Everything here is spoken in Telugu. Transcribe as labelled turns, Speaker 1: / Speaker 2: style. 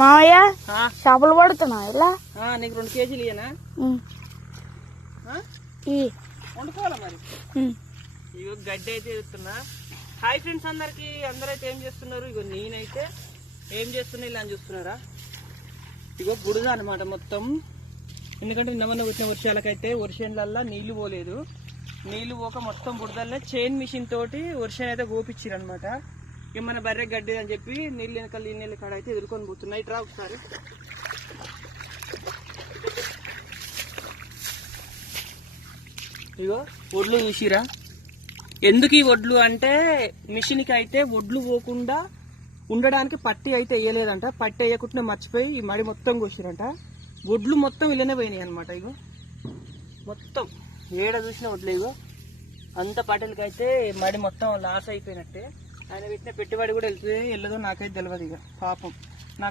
Speaker 1: మామయ్య చేపలు పడుతున్నా ఇలా?
Speaker 2: నీకు రెండు కేజీలు ఇయ్యనా? వండుకోవాలా మరి. ఇగో గడ్డి అయితే ఎత్తున్నా హాయ్ ఫ్రెండ్స్ అందరికి అందరైతే ఏం చేస్తున్నారు? ఇగో నేనైతే ఏం చేస్తున్నా ఇలా అని చూస్తున్నారా? ఇగో బుడద అనమాట మొత్తం. ఎందుకంటే నిన్న వచ్చిన వర్షాలకైతే వర్షంలల్లా నీళ్ళు పోలేదు. నీళ్ళు పోక మొత్తం బుడదల్లే చైన్ మిషన్ తోటి వర్షం అయితే గోపిచ్చిరు అనమాట ఏమైనా బర్రె గడ్డి అని చెప్పి నీళ్ళు వెనకాల ఈ నీళ్ళ కాడ అయితే ఎదుర్కొని పోతున్నాయి. ఇట్రా ఒకసారి. ఇగో ఒడ్లు చూసిరా? ఎందుకు ఈ వడ్లు అంటే మిషన్కి అయితే వడ్లు పోకుండా ఉండడానికి పట్టి అయితే వేయలేదంట. పట్టి వేయకుండా మర్చిపోయి ఈ మడి మొత్తం కోసిరంట. వడ్లు మొత్తం ఇలానే పోయినాయి అనమాట ఇగో. మొత్తం. ఏడ చూసిన వడ్లు ఇగో. అంత పట్టెలకైతే మడి మొత్తం లాస్ అయిపోయినట్టే. ఆయన పెట్టిన పెట్టుబడి కూడా వెళ్తుంది వెళ్ళదో నాకైతే తెలియదు ఇక. పాపం.